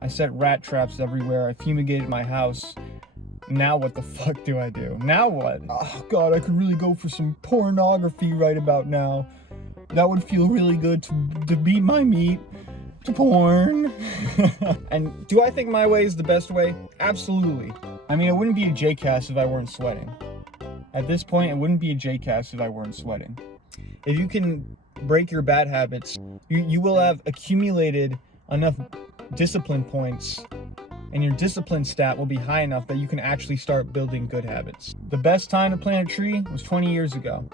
I set rat traps everywhere. I fumigated my house. Now what the fuck do I do? Now what? Oh God, I could really go for some pornography right about now. That would feel really good to beat my meat to porn. And do I think my way is the best way? Absolutely. I mean, it wouldn't be a J-cast if I weren't sweating. At this point, it wouldn't be a J-cast if I weren't sweating. If you can break your bad habits, you will have accumulated enough discipline points, and your discipline stat will be high enough that you can actually start building good habits. The best time to plant a tree was 20 years ago.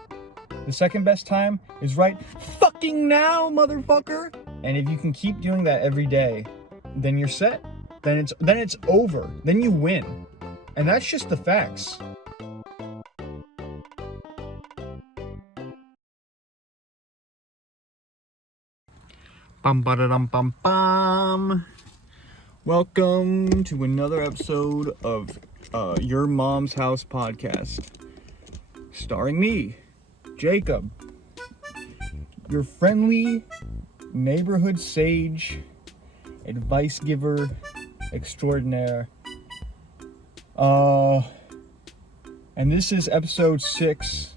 The second best time is right fucking now, motherfucker! And if you can keep doing that every day, then you're set. Then it's over. Then you win. And that's just the facts. Bum ba da dum bum bum. Welcome to another episode of Your Mom's House podcast, starring me, Jacob, your friendly neighborhood sage, advice giver extraordinaire. And this is episode 6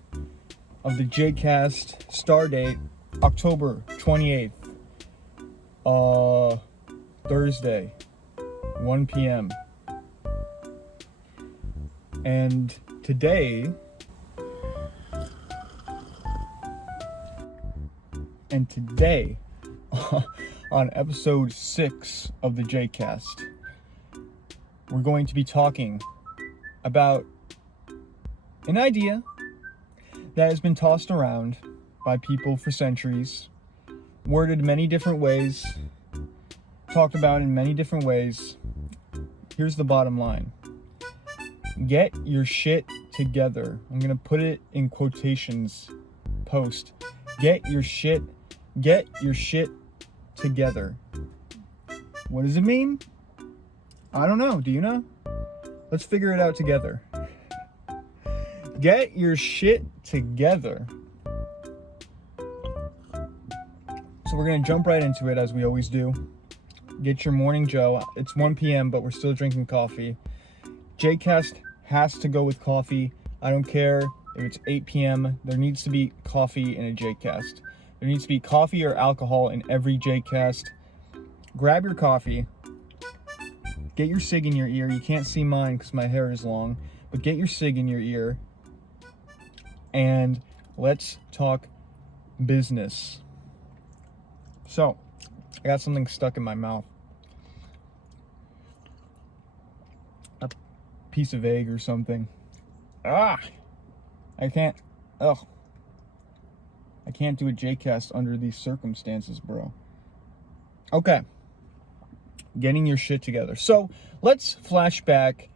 of the J-Cast, star date October 28th. Thursday, 1 p.m. And today, on episode 6 of the J-Cast, we're going to be talking about an idea that has been tossed around by people for centuries, worded many different ways, talked about in many different ways. Here's the bottom line. Get your shit together. I'm gonna put it in quotations post. Get your shit together. What does it mean? I don't know. Do you know? Let's figure it out together. Get your shit together. So we're going to jump right into it as we always do. Get your morning Joe. It's 1 p.m., but we're still drinking coffee. J-Cast has to go with coffee. I don't care if it's 8 p.m. There needs to be coffee in a J-Cast. There needs to be coffee or alcohol in every J-Cast. Grab your coffee. Get your cig in your ear. You can't see mine because my hair is long. But get your cig in your ear. And let's talk business. So, I got something stuck in my mouth. A piece of egg or something. I can't do a J-Cast under these circumstances, bro. Okay. Getting your shit together. So, let's flash back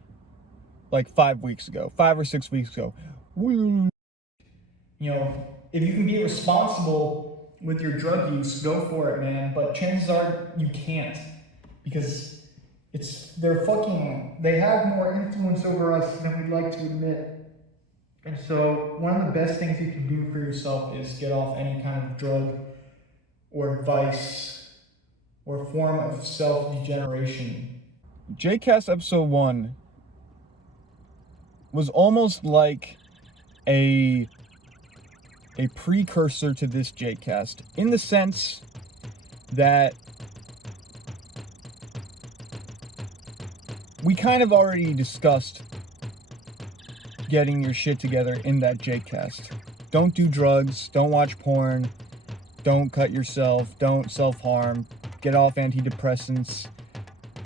like 5 weeks ago. 5 or 6 weeks ago. You know, if you can be responsible with your drug use, go for it, man. But chances are you can't, because they have more influence over us than we'd like to admit. And so one of the best things you can do for yourself is get off any kind of drug or vice or form of self-degeneration. J-Cast episode 1 was almost like a precursor to this J-Cast, in the sense that we kind of already discussed getting your shit together in that J-Cast. Don't do drugs, don't watch porn, don't cut yourself, don't self-harm, get off antidepressants,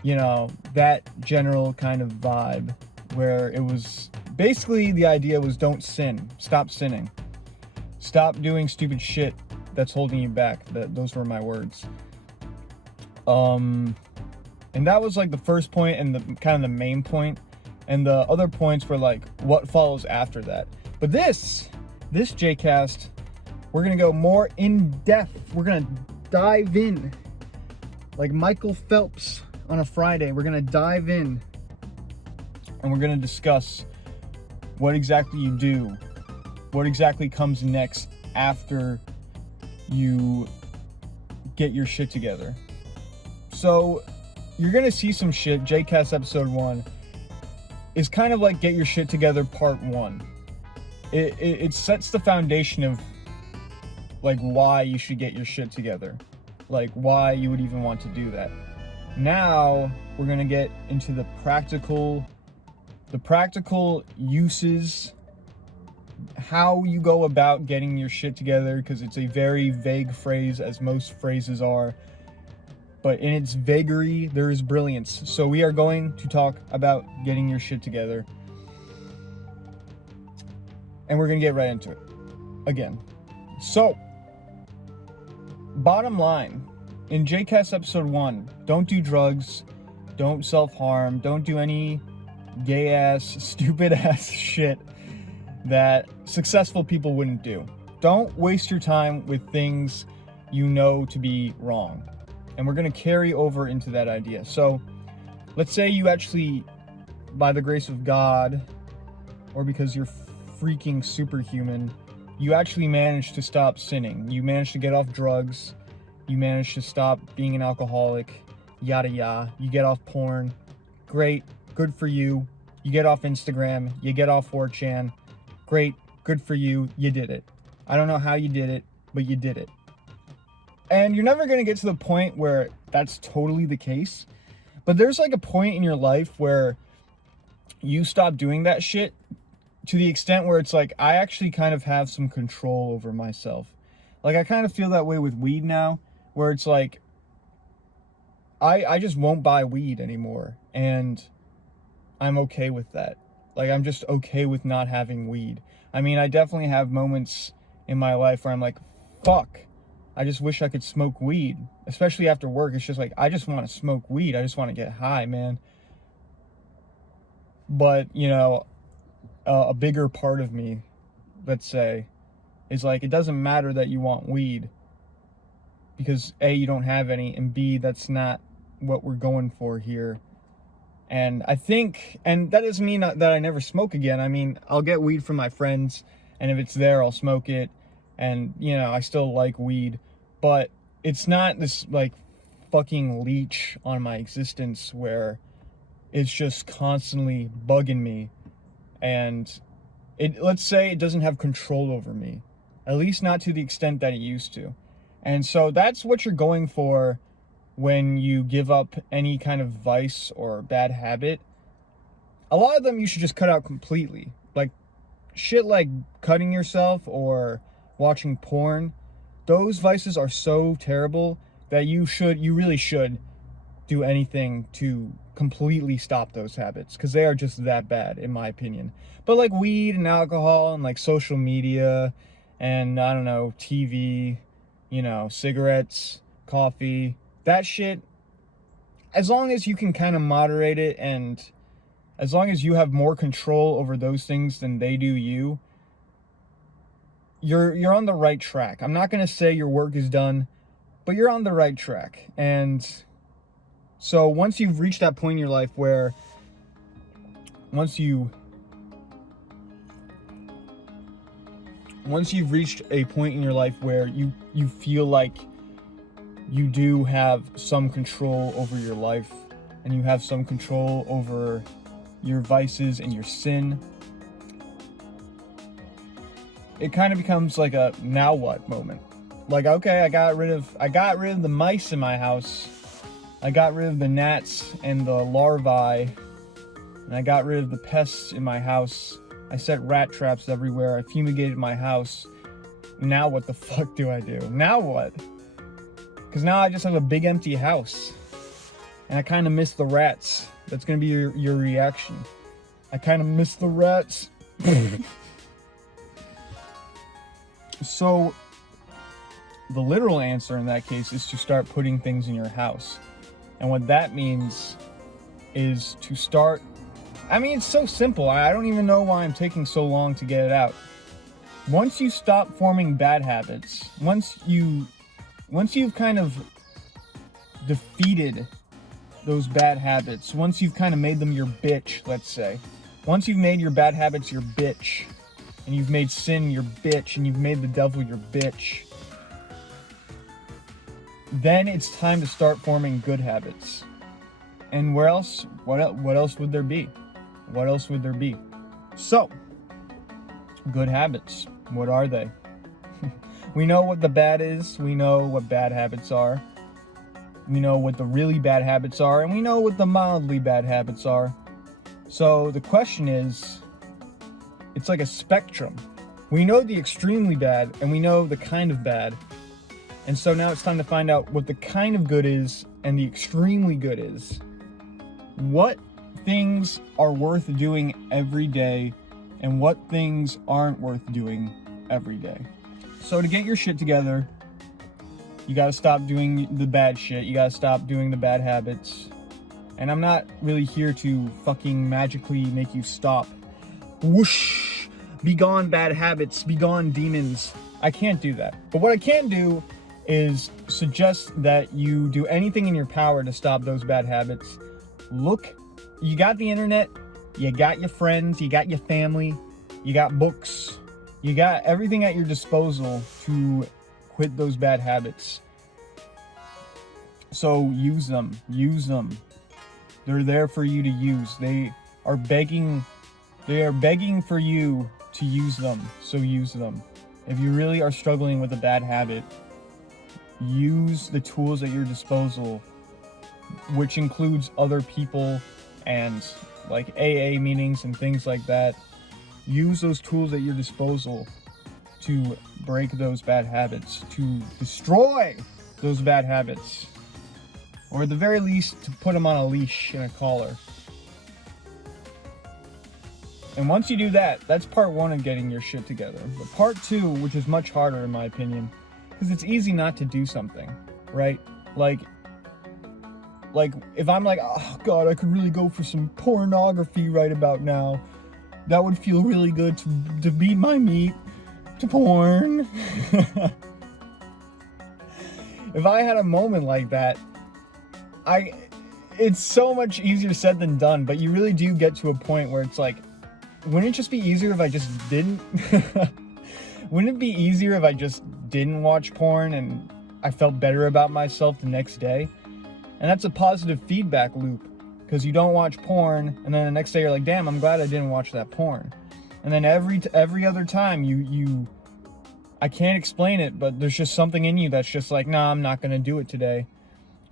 you know, that general kind of vibe, where it was basically the idea was don't sin, stop sinning. Stop doing stupid shit that's holding you back. Those were my words. And that was like the first point and the kind of the main point. And the other points were like what follows after that. But this J-Cast, we're gonna go more in depth. We're gonna dive in like Michael Phelps on a Friday. We're gonna dive in and we're gonna discuss what exactly you do. What exactly comes next after you get your shit together. So, you're gonna see some shit. JCast episode 1 is kind of like Get Your Shit Together part 1. It sets the foundation of like why you should get your shit together, like why you would even want to do that. Now we're gonna get into the practical uses, how you go about getting your shit together, because it's a very vague phrase, as most phrases are, but in its vagary there is brilliance. So we are going to talk about getting your shit together, and we're gonna get right into it again. So bottom line, in JCast episode 1, don't do drugs, don't self-harm, don't do any gay ass, stupid ass shit that successful people wouldn't do. Don't waste your time with things you know to be wrong. And we're going to carry over into that idea. So let's say you actually, by the grace of God, or because you're freaking superhuman, you actually managed to stop sinning. You managed to get off drugs. You managed to stop being an alcoholic, yada yada. You get off porn. Great, good for you. You get off Instagram. You get off 4chan. Great, good for you. You did it. I don't know how you did it, but you did it. And you're never going to get to the point where that's totally the case. But there's like a point in your life where you stop doing that shit to the extent where it's like, I actually kind of have some control over myself. Like, I kind of feel that way with weed now, where it's like, I just won't buy weed anymore. And I'm okay with that. Like, I'm just okay with not having weed. I mean, I definitely have moments in my life where I'm like, fuck, I just wish I could smoke weed. Especially after work, it's just like, I just want to smoke weed. I just want to get high, man. But, you know, a bigger part of me, let's say, is like, it doesn't matter that you want weed, because A, you don't have any, and B, that's not what we're going for here. And I think, and that doesn't mean that I never smoke again. I mean, I'll get weed from my friends, and if it's there, I'll smoke it. And, you know, I still like weed, but it's not this like fucking leech on my existence where it's just constantly bugging me. And let's say it doesn't have control over me, at least not to the extent that it used to. And so that's what you're going for when you give up any kind of vice or bad habit. A lot of them you should just cut out completely. Like shit like cutting yourself or watching porn. Those vices are so terrible that you really should do anything to completely stop those habits, because they are just that bad, in my opinion. But like weed and alcohol and like social media and, I don't know, TV, you know, cigarettes, coffee, that shit, as long as you can kind of moderate it, and as long as you have more control over those things than they do you, you're on the right track. I'm not going to say your work is done, but you're on the right track. And so once you've reached that point in your life where once you've reached a point in your life where you feel like you do have some control over your life, and you have some control over your vices and your sin, it kind of becomes like a now what moment. Like, okay, I got rid of the mice in my house. I got rid of the gnats and the larvae, and I got rid of the pests in my house. I set rat traps everywhere. I fumigated my house. Now what the fuck do I do? Now what? Because now I just have a big empty house. And I kind of miss the rats. That's going to be your reaction. I kind of miss the rats. So, the literal answer in that case is to start putting things in your house. And what that means is to start... I mean, it's so simple. I don't even know why I'm taking so long to get it out. Once you stop forming bad habits, once you've kind of defeated those bad habits, once you've kind of made them your bitch, let's say, once you've made your bad habits your bitch, and you've made sin your bitch, and you've made the devil your bitch, then it's time to start forming good habits. And where else? What else would there be? What else would there be? So, good habits. What are they? We know what the bad is. We know what bad habits are. We know what the really bad habits are. And we know what the mildly bad habits are. So the question is, it's like a spectrum. We know the extremely bad and we know the kind of bad. And so now it's time to find out what the kind of good is and the extremely good is. What things are worth doing every day and what things aren't worth doing every day. So to get your shit together, you gotta stop doing the bad shit. You gotta stop doing the bad habits. And I'm not really here to fucking magically make you stop. Whoosh! Be gone bad habits, be gone demons. I can't do that. But what I can do is suggest that you do anything in your power to stop those bad habits. Look, you got the internet, you got your friends, you got your family, you got books, you got everything at your disposal to quit those bad habits. So use them. They're there for you to use. They are begging for you to use them. So use them. If you really are struggling with a bad habit, use the tools at your disposal, which includes other people and like AA meetings and things like that. Use those tools at your disposal to break those bad habits, to destroy those bad habits, or at the very least to put them on a leash and a collar. And once you do that, that's part one of getting your shit together. But part two, which is much harder in my opinion, because it's easy not to do something, right? Like if I'm like, oh God, I could really go for some pornography right about now. That would feel really good to beat my meat to porn. If I had a moment like that, it's so much easier said than done, but you really do get to a point where it's like, wouldn't it just be easier if I just didn't? Wouldn't it be easier if I just didn't watch porn and I felt better about myself the next day? And that's a positive feedback loop, because you don't watch porn and then the next day you're like, damn, I'm glad I didn't watch that porn. And then every other time you I can't explain it, but there's just something in you that's just like, nah, I'm not gonna do it today.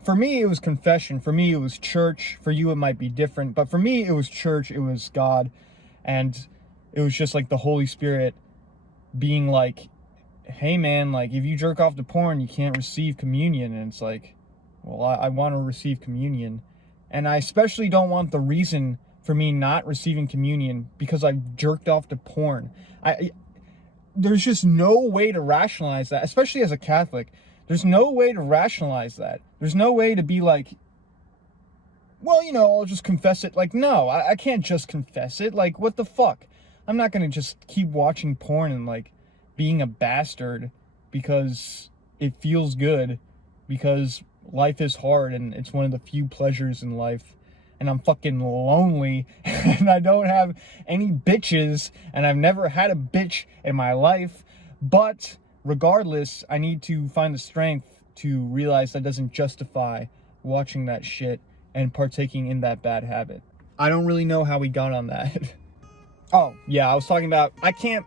For me, it was confession. For me, it was church. For you, it might be different. But for me, it was church. It was God. And it was just like the Holy Spirit being like, hey, man, like if you jerk off to porn, you can't receive communion. And it's like, well, I want to receive communion. And I especially don't want the reason for me not receiving communion because I've jerked off to porn. There's just no way to rationalize that, especially as a Catholic. There's no way to rationalize that. There's no way to be like, well, I'll just confess it. Like, no, I can't just confess it. Like, what the fuck? I'm not going to just keep watching porn and, like, being a bastard because it feels good, because life is hard and it's one of the few pleasures in life. And I'm fucking lonely and I don't have any bitches and I've never had a bitch in my life. But regardless, I need to find the strength to realize that doesn't justify watching that shit and partaking in that bad habit. I don't really know how we got on that. Oh, yeah, I was talking about I can't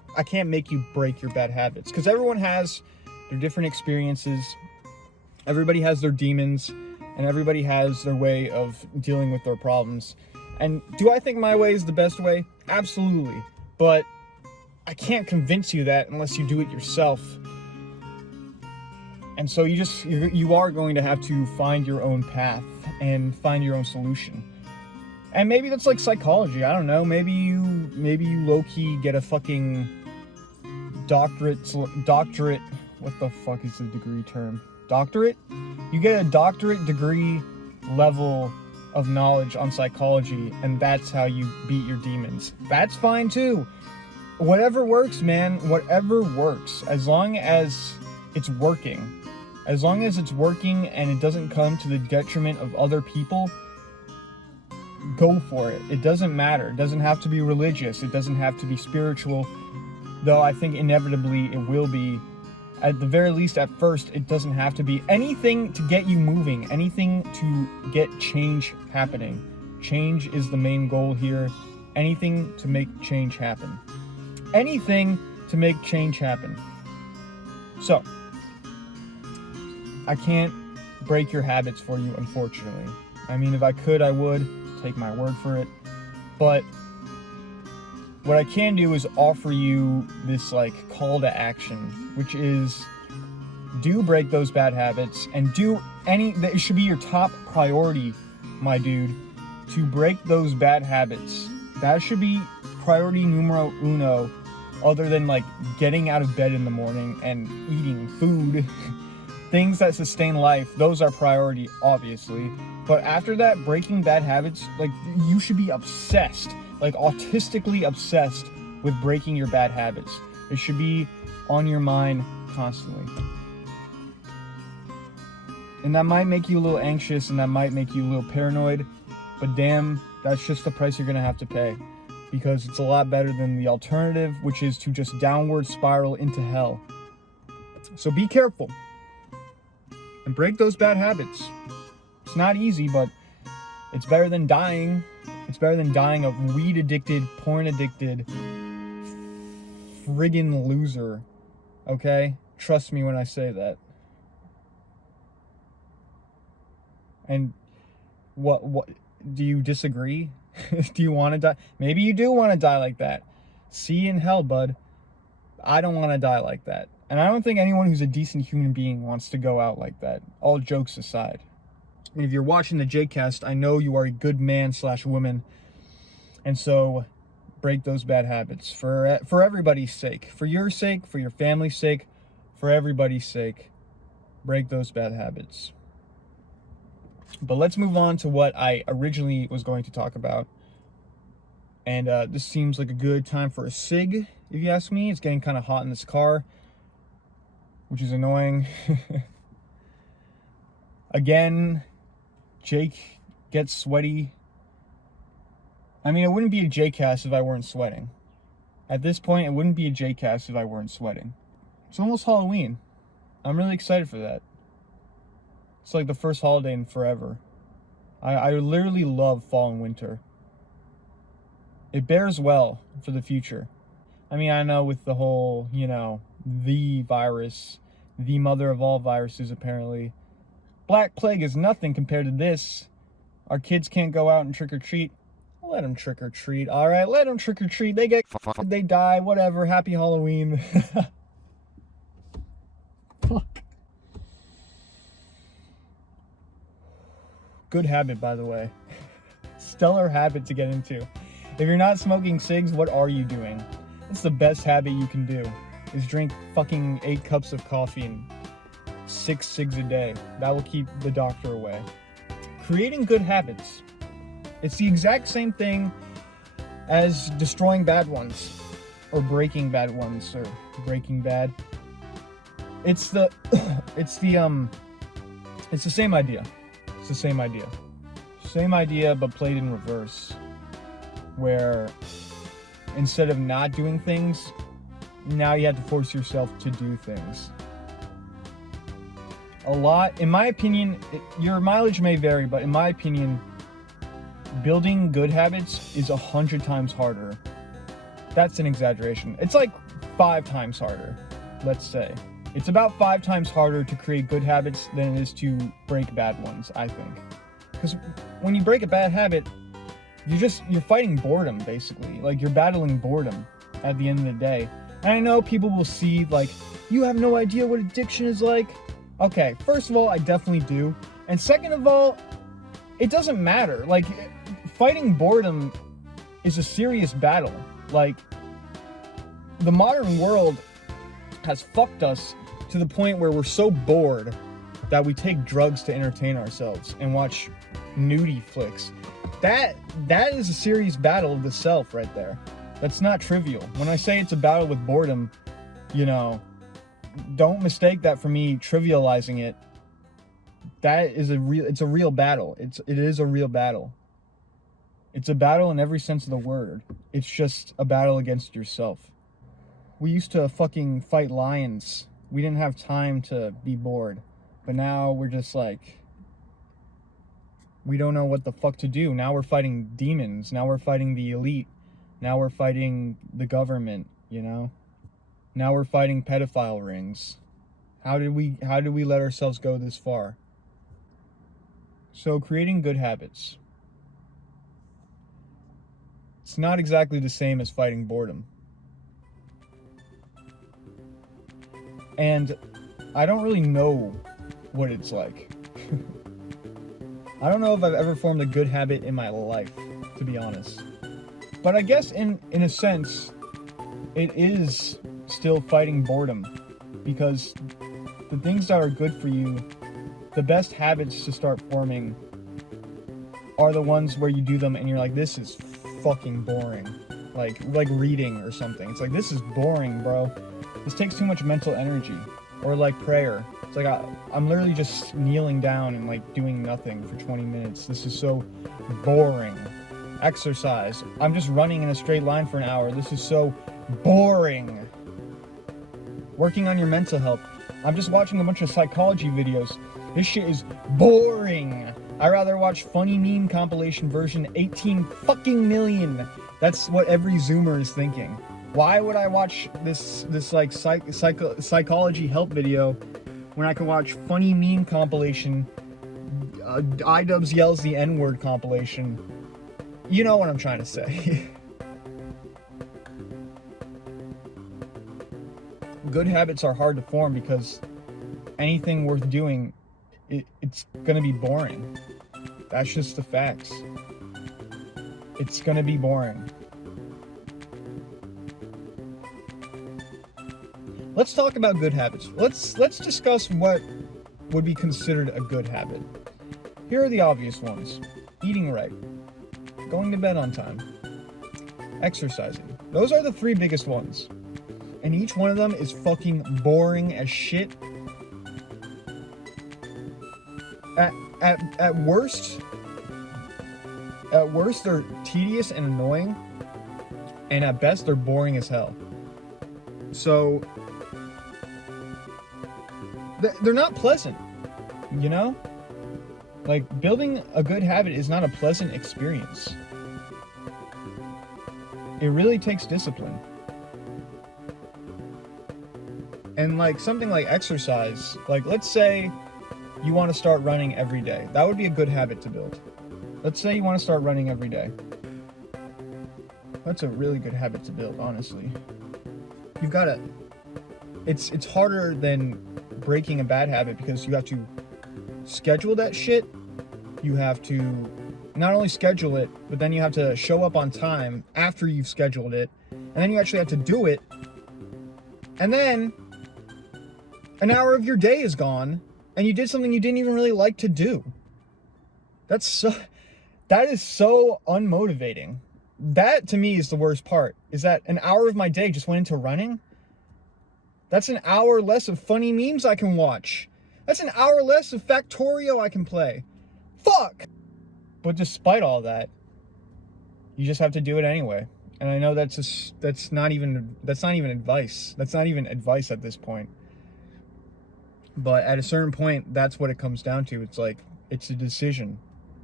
make you break your bad habits because everyone has their different experiences. Everybody has their demons and everybody has their way of dealing with their problems. And do I think my way is the best way? Absolutely. But I can't convince you that unless you do it yourself. And so you are going to have to find your own path and find your own solution. And maybe that's like psychology. I don't know. Maybe you low-key get a fucking doctorate. What the fuck is the degree term? Doctorate? You get a doctorate degree level of knowledge on psychology, and that's how you beat your demons. That's fine too. Whatever works, man. Whatever works. As long as it's working. As long as it's working and it doesn't come to the detriment of other people, go for it. It doesn't matter. It doesn't have to be religious. It doesn't have to be spiritual. Though I think inevitably it will be At the very least, at first, it doesn't have to be anything to get you moving, anything to get change happening. Change is the main goal here. Anything to make change happen. Anything to make change happen. So, I can't break your habits for you, unfortunately. I mean, if I could, I would. Take my word for it. But what I can do is offer you this like call to action, which is do break those bad habits and do it should be your top priority, my dude, to break those bad habits. That should be priority numero uno, other than like getting out of bed in the morning and eating food. Things that sustain life, those are priority, obviously. But after that, breaking bad habits, like, you should be obsessed, like autistically obsessed with breaking your bad habits. It should be on your mind constantly. And that might make you a little anxious, and that might make you a little paranoid, but damn, that's just the price you're gonna have to pay. Because it's a lot better than the alternative, which is to just downward spiral into hell. So be careful. And break those bad habits. It's not easy, but it's better than dying. It's better than dying a weed-addicted, porn-addicted, friggin' loser. Okay? Trust me when I say that. And what do you disagree? Do you want to die? Maybe you do want to die like that. See you in hell, bud. I don't want to die like that. And I don't think anyone who's a decent human being wants to go out like that. All jokes aside. I mean, if you're watching the JCast, I know you are a good man / woman. And so, break those bad habits. For everybody's sake. For your sake, for your family's sake, for everybody's sake. Break those bad habits. But let's move on to what I originally was going to talk about. And this seems like a good time for a cig, if you ask me. It's getting kind of hot in this car, which is annoying. Again, Jake gets sweaty. I mean, it wouldn't be a J-cast if I weren't sweating. At this point, it wouldn't be a J-cast if I weren't sweating. It's almost Halloween. I'm really excited for that. It's like the first holiday in forever. I literally love fall and winter. It bears well for the future. I mean, I know with the whole, the virus, the mother of all viruses, apparently. Black Plague is nothing compared to this. Our kids can't go out and trick-or-treat. Let them trick-or-treat, alright? Let them trick-or-treat. They get they die, whatever. Happy Halloween. Fuck. Good habit, by the way. Stellar habit to get into. If you're not smoking cigs, what are you doing? It's the best habit you can do, is drink fucking 8 cups of coffee and 6 cigs a day. That will keep the doctor away. Creating good habits. It's the exact same thing as destroying bad ones, or breaking bad ones, or breaking bad. It's the same idea. It's the same idea. Same idea, but played in reverse. Where instead of not doing things, now you have to force yourself to do things. A lot, in my opinion, your mileage may vary, but in my opinion, building good habits is 100 times harder. That's an exaggeration. It's like 5 times harder, let's say. It's about 5 times harder to create good habits than it is to break bad ones, I think. Because when you break a bad habit, you're fighting boredom, basically. Like, you're battling boredom at the end of the day. And I know people will see, like, you have no idea what addiction is like. Okay, first of all, I definitely do. And second of all, it doesn't matter. Like, fighting boredom is a serious battle. Like, the modern world has fucked us to the point where we're so bored that we take drugs to entertain ourselves and watch nudie flicks. That is a serious battle of the self right there. That's not trivial. When I say it's a battle with boredom, don't mistake that for me trivializing it. That is it's a real battle. It is a real battle. It's a battle in every sense of the word. It's just a battle against yourself. We used to fucking fight lions We didn't have time to be bored. But now we're just like, we don't know what the fuck to do. Now we're fighting demons. Now we're fighting the elite. Now we're fighting the government, you know? Now we're fighting pedophile rings. How did we let ourselves go this far? So creating good habits. It's not exactly the same as fighting boredom. And I don't really know what it's like. I don't know if I've ever formed a good habit in my life, to be honest. But I guess in a sense, it is still fighting boredom, because the things that are good for you, the best habits to start forming are the ones where you do them and you're like, this is fucking boring. Like reading or something. It's like, this is boring, bro. This takes too much mental energy. Or like prayer. It's like, I'm literally just kneeling down and like doing nothing for 20 minutes. This is so boring. Exercise. I'm just running in a straight line for an hour. This is so boring. Working on your mental health. I'm just watching a bunch of psychology videos. This shit is boring. I'd rather watch funny meme compilation version 18 fucking million. That's what every Zoomer is thinking. Why would I watch this like psychology help video when I can watch funny meme compilation, iDubbbz yells the N-word compilation? You know what I'm trying to say. Good habits are hard to form because anything worth doing, it's gonna be boring. That's just the facts. It's gonna be boring. Let's talk about good habits. Let's discuss what would be considered a good habit. Here are the obvious ones. Eating right. Going to bed on time. Exercising. Those are the three biggest ones. And each one of them is fucking boring as shit. At worst, they're tedious and annoying. And at best, they're boring as hell. So they're not pleasant, you know? Like, building a good habit is not a pleasant experience. It really takes discipline. And like something like exercise, like let's say you want to start running every day. That would be a good habit to build. Let's say you want to start running every day. That's a really good habit to build, honestly. You've got to... It's harder than breaking a bad habit because you have to schedule that shit. You have to not only schedule it, but then you have to show up on time after you've scheduled it. And then you actually have to do it. And then an hour of your day is gone and you did something you didn't even really like to do. That is so unmotivating. That to me is the worst part, is that an hour of my day just went into running. That's an hour less of funny memes I can watch. That's an hour less of Factorio I can play. Fuck! But despite all that, you just have to do it anyway. And I know that's not even advice. That's not even advice at this point. But at a certain point, that's what it comes down to. It's like, it's a decision.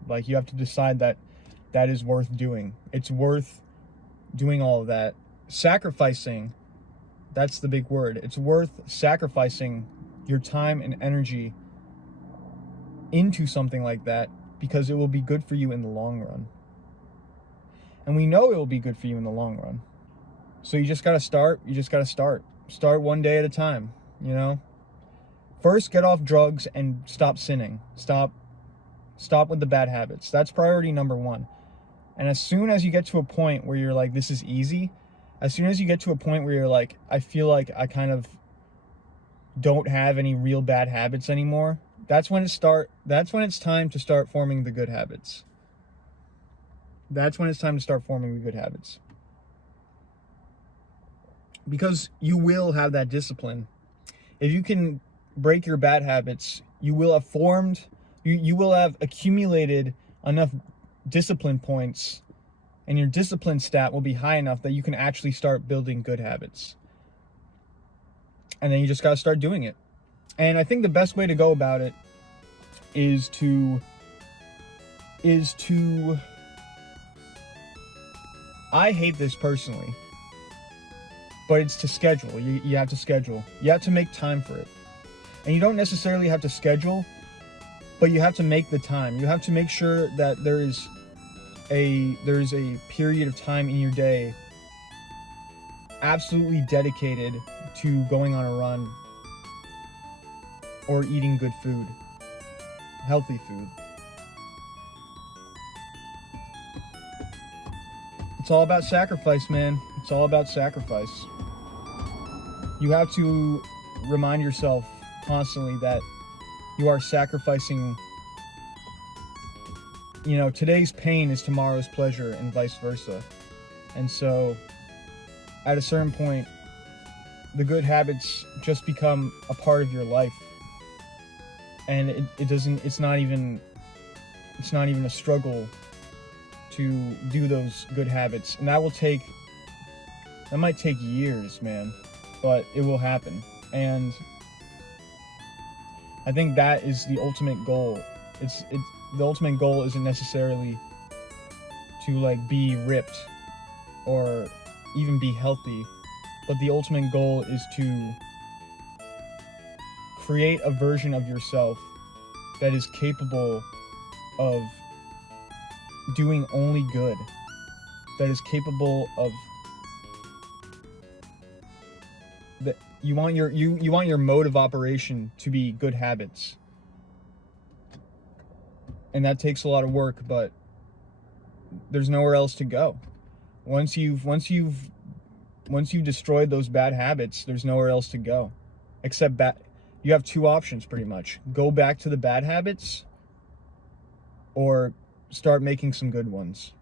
Like, you have to decide that is worth doing. It's worth doing all of that. Sacrificing, that's the big word. It's worth sacrificing your time and energy into something like that because it will be good for you in the long run. And we know it will be good for you in the long run. So you just got to start. You just got to start. Start one day at a time, you know? First, get off drugs and stop sinning. Stop with the bad habits. That's priority number one. And as soon as you get to a point where you're like, this is easy, as soon as you get to a point where you're like, I feel like I kind of don't have any real bad habits anymore, that's when it's time to start forming the good habits. That's when it's time to start forming the good habits. Because you will have that discipline. If you can break your bad habits, you will have accumulated enough discipline points, and your discipline stat will be high enough that you can actually start building good habits. And then you just gotta start doing it. And I think the best way to go about it is to I hate this personally, but it's to schedule. You have to schedule. You have to make time for it. And you don't necessarily have to schedule, but you have to make the time. You have to make sure that there is a period of time in your day absolutely dedicated to going on a run or eating good food, healthy food. It's all about sacrifice, man. It's all about sacrifice. You have to remind yourself constantly that you are sacrificing, you know, today's pain is tomorrow's pleasure and vice versa. And so at a certain point, the good habits just become a part of your life. And it's not even a struggle to do those good habits. And that might take years, man, but it will happen. And I think that is the ultimate goal. The ultimate goal isn't necessarily to like be ripped or even be healthy, but the ultimate goal is to create a version of yourself that is capable of doing only good, that is capable of that you want your mode of operation to be good habits. And that takes a lot of work, but there's nowhere else to go. Once you've destroyed those bad habits, there's nowhere else to go. Except you have two options pretty much. Go back to the bad habits or start making some good ones.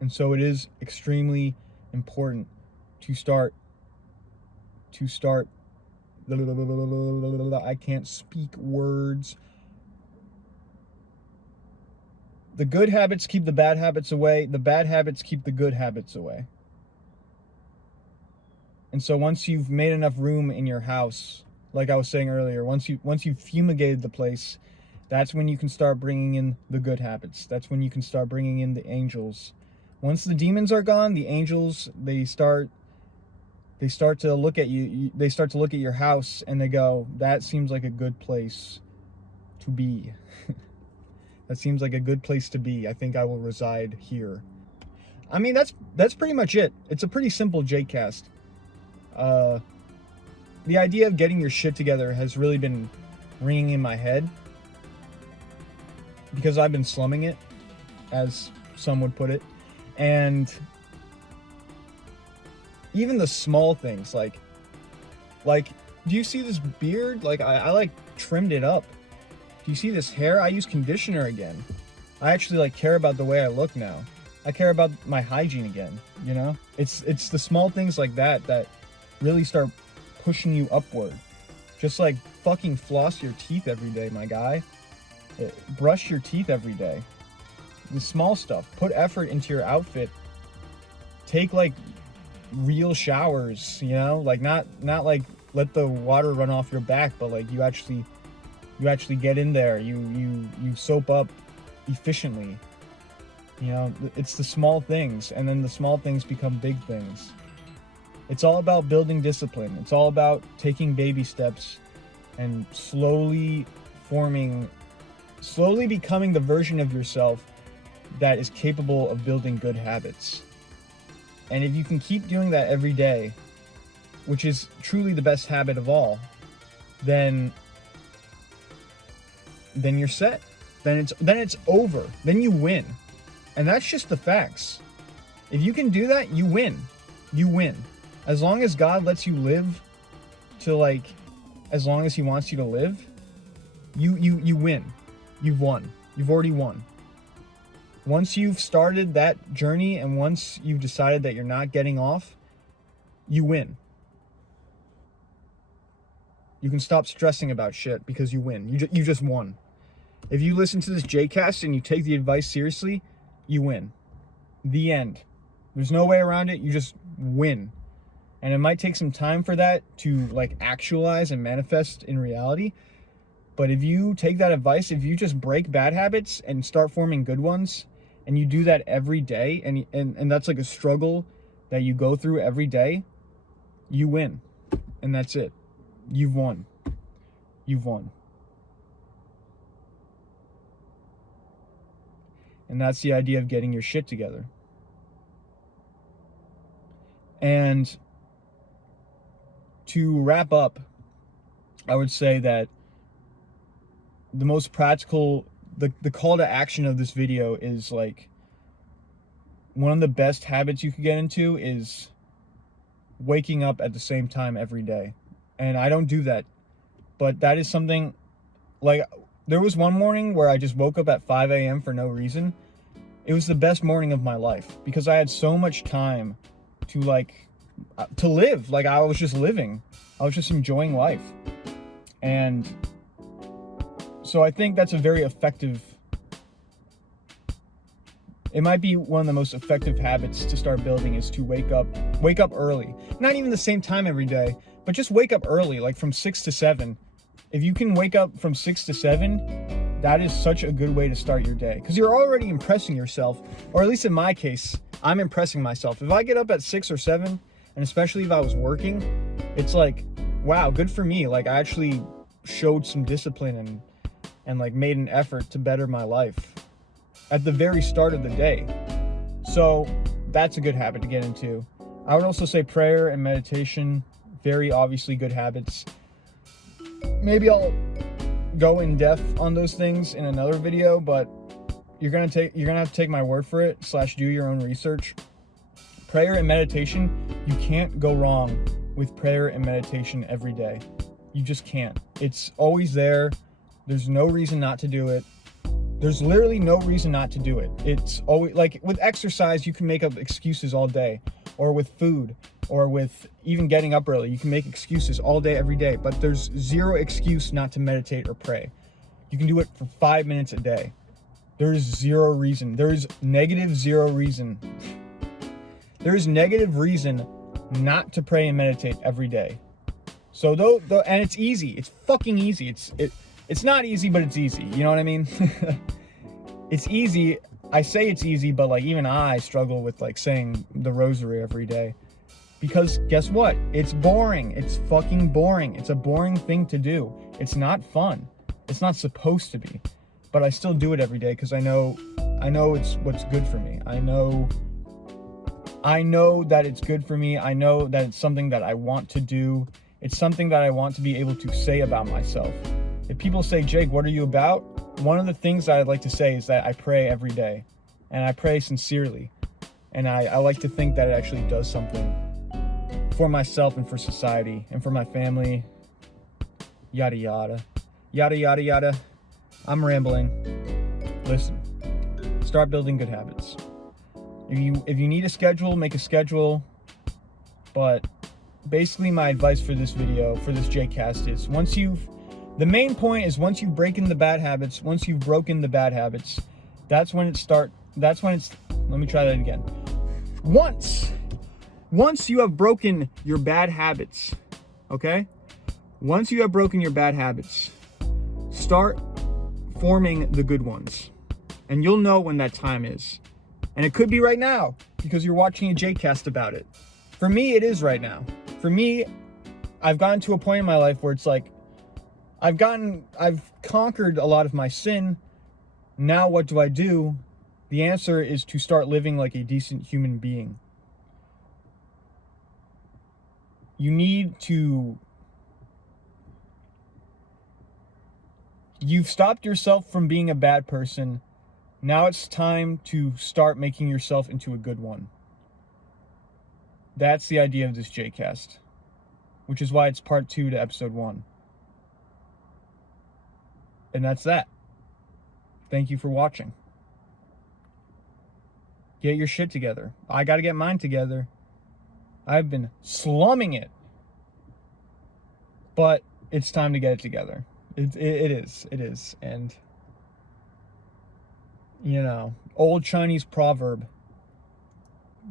And so it is extremely important to start I can't speak words. The good habits keep the bad habits away. The bad habits keep the good habits away. And so once you've made enough room in your house, like I was saying earlier, once you've fumigated the place, that's when you can start bringing in the good habits. That's when you can start bringing in the angels. Once the demons are gone, the angels, they start to look at you. They start to look at your house and they go, that seems like a good place to be. That seems like a good place to be. I think I will reside here. I mean, that's pretty much it. It's a pretty simple Jcast. The idea of getting your shit together has really been ringing in my head because I've been slumming it, as some would put it. And even the small things, like, do you see this beard? Like, I like trimmed it up. Do you see this hair? I use conditioner again. I actually like care about the way I look now. I care about my hygiene again, you know? It's the small things like that really start pushing you upward. Just like fucking floss your teeth every day, my guy. Brush your teeth every day. The small stuff. Put effort into your outfit. Take like real showers, you know? Like not like let the water run off your back, but like you actually get in there. You soap up efficiently. You know, it's the small things, and then the small things become big things. It's all about building discipline. It's all about taking baby steps and slowly becoming the version of yourself that is capable of building good habits. And if you can keep doing that every day, which is truly the best habit of all, then you're set. Then it's over. Then you win. And that's just the facts. If you can do that, you win. You win. As long as God lets you live to like, as long as he wants you to live, you win. You've won. You've already won. Once you've started that journey and once you've decided that you're not getting off, you win. You can stop stressing about shit because you win. You just won. If you listen to this Jcast and you take the advice seriously, you win. The end. There's no way around it. You just win. And it might take some time for that to like actualize and manifest in reality. But if you take that advice, if you just break bad habits and start forming good ones, and you do that every day, and that's like a struggle that you go through every day, you win. And that's it. You've won. You've won. And that's the idea of getting your shit together. And to wrap up, I would say that the most practical, the call to action of this video is like, one of the best habits you could get into is waking up at the same time every day. And I don't do that, but that is something, like, there was one morning where I just woke up at 5 a.m. for no reason. It was the best morning of my life because I had so much time to live. Like, I was just living. I was just enjoying life. And so I think that's a very effective, it might be one of the most effective habits to start building, is to wake up early. Not even the same time every day, but just wake up early, like from 6 to 7. If you can wake up from 6 to 7, that is such a good way to start your day, because you're already impressing yourself, or at least in my case, I'm impressing myself. If I get up at 6 or 7, and especially if I was working, it's like, wow, good for me. Like, I actually showed some discipline and like made an effort to better my life at the very start of the day. So that's a good habit to get into. I would also say prayer and meditation, very obviously good habits. Maybe I'll go in depth on those things in another video, but you're gonna have to take my word for it / do your own research. Prayer and meditation, you can't go wrong with prayer and meditation every day. You just can't. It's always there. There's no reason not to do it. There's literally no reason not to do it. It's always, like with exercise, you can make up excuses all day, or with food, or with even getting up early. You can make excuses all day, every day, but there's zero excuse not to meditate or pray. You can do it for 5 minutes a day. There's zero reason. There's negative zero reason. There is negative reason not to pray and meditate every day. So and it's easy. It's fucking easy. It's not easy, but it's easy. You know what I mean? It's easy. I say it's easy, but like even I struggle with like saying the rosary every day. Because guess what? It's boring. It's fucking boring. It's a boring thing to do. It's not fun. It's not supposed to be. But I still do it every day because I know it's what's good for me. I know that it's good for me. I know that it's something that I want to do. It's something that I want to be able to say about myself. If people say, Jake, what are you about? One of the things that I'd like to say is that I pray every day. And I pray sincerely. And I like to think that it actually does something for myself and for society and for my family. Yada, yada. Yada, yada, yada. I'm rambling. Listen. Start building good habits. If you need a schedule, make a schedule. But basically my advice for this video, for this Jcast, is the main point is once you've broken the bad habits, let me try that again. Once you have broken your bad habits, okay? Once you have broken your bad habits, start forming the good ones. And you'll know when that time is. And it could be right now because you're watching a Jcast about it. For me, it is right now. For me, I've gotten to a point in my life where it's like, I've conquered a lot of my sin. Now what do I do? The answer is to start living like a decent human being. You've stopped yourself from being a bad person. Now it's time to start making yourself into a good one. That's the idea of this Jcast, which is why it's part 2 to episode 1. And that's that. Thank you for watching. Get your shit together. I gotta get mine together. I've been slumming it. But it's time to get it together. It is. And, you know, old Chinese proverb.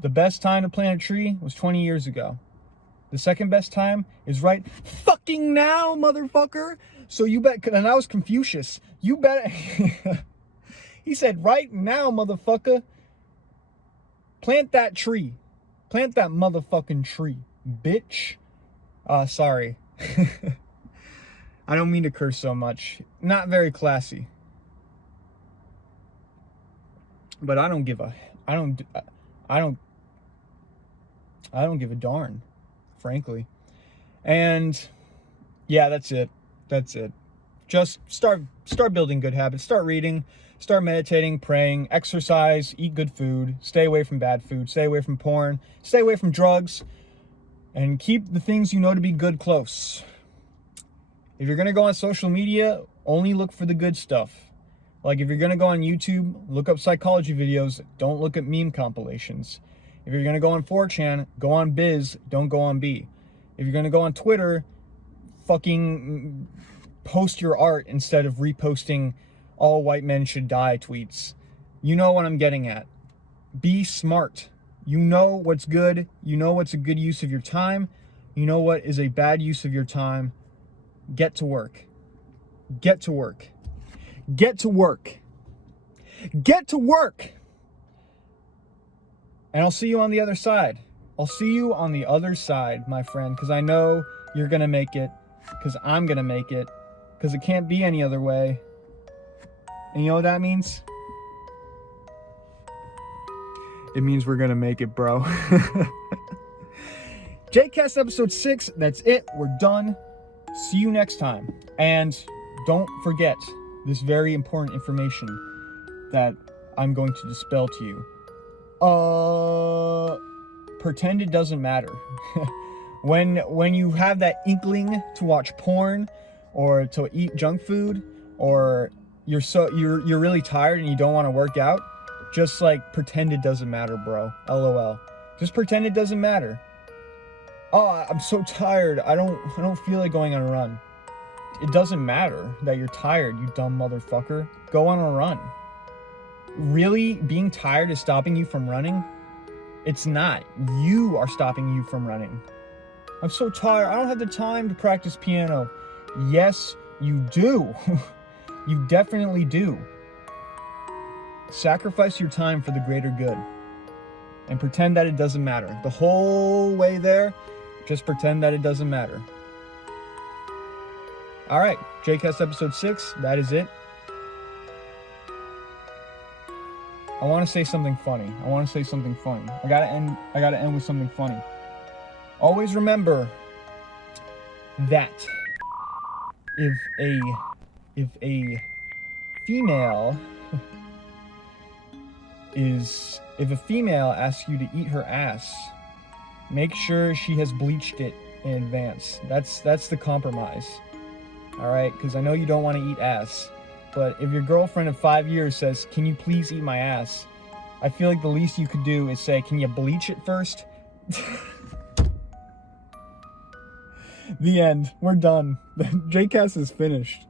The best time to plant a tree was 20 years ago. The second best time is right fucking now, motherfucker. So you bet, and I was Confucius. You bet. He said, right now, motherfucker. Plant that tree. Plant that motherfucking tree, bitch. Sorry. I don't mean to curse so much. Not very classy. But I don't give a darn, frankly. And yeah, that's it. Just start building good habits. Start reading, start meditating, praying, exercise, eat good food, stay away from bad food, stay away from porn, stay away from drugs, and keep the things you know to be good close. If you're going to go on social media, only look for the good stuff. Like if you're going to go on YouTube, look up psychology videos, don't look at meme compilations. If you're going to go on 4chan, go on Biz, don't go on B. If you're going to go on Twitter, fucking post your art instead of reposting all white men should die tweets. You know what I'm getting at. Be smart. You know what's good. You know what's a good use of your time. You know what is a bad use of your time. Get to work. Get to work. Get to work. Get to work. And I'll see you on the other side. I'll see you on the other side, my friend, because I know you're going to make it, because I'm going to make it, because it can't be any other way. And you know what that means? It means we're going to make it, bro. JCast episode 6, that's it. We're done. See you next time. And don't forget this very important information that I'm going to dispel to you. Pretend it doesn't matter. When you have that inkling to watch porn or to eat junk food, or you're really tired and you don't want to work out, just like pretend it doesn't matter, bro. LOL. Just pretend it doesn't matter. Oh, I'm so tired. I don't feel like going on a run. It doesn't matter that you're tired, you dumb motherfucker. Go on a run. Really, being tired is stopping you from running? It's not. You are stopping you from running. I'm so tired. I don't have the time to practice piano. Yes, you do. You definitely do. Sacrifice your time for the greater good. And pretend that it doesn't matter. The whole way there, just pretend that it doesn't matter. Alright, JCast episode 6, that is it. I want to say something funny. I gotta end with something funny. Always remember that if a female asks you to eat her ass, make sure she has bleached it in advance. That's the compromise. All right, because I know you don't want to eat ass. But if your girlfriend of 5 years says, "Can you please eat my ass?" I feel like the least you could do is say, "Can you bleach it first?" The end. We're done. JCast is finished.